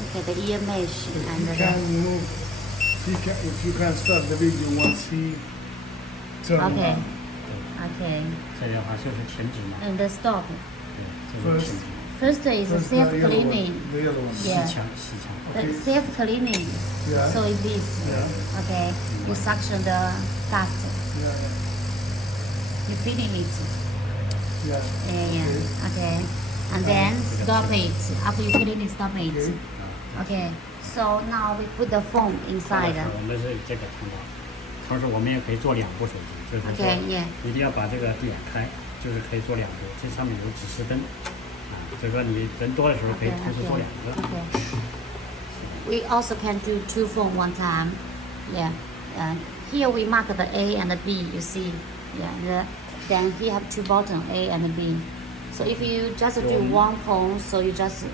Okay, the ear mesh and He the. can move. If you can start the video once he turn Okay. on. Okay. 这样的话就是停止嘛。 And the stop. 对，这个停止。 First is First, self the yellow cleaning. one. The yellow one. 吸 Yeah. 墙，吸墙。 The self cleaning. Yeah. So it is. Yeah. Okay. You suction the dust. Yeah. You feeling it. Yeah. Yeah. Okay. And then stop it. After you clean it, stop it. Okay. Okay. So now we put the phone inside. 我们是这个通道，同时我们也可以做2部手机，就是说 Okay. Yeah. 一定要把这个点开，就是可以做2部，这上面有指示灯，啊，就是说你人多的时候可以 Okay. 同时做2个。 Okay. We also can do 2 phones one time. Yeah. Here we mark the A and the B. You see. Yeah. Then we have 2 buttons A and B. So if you just do 1 phone, so you just.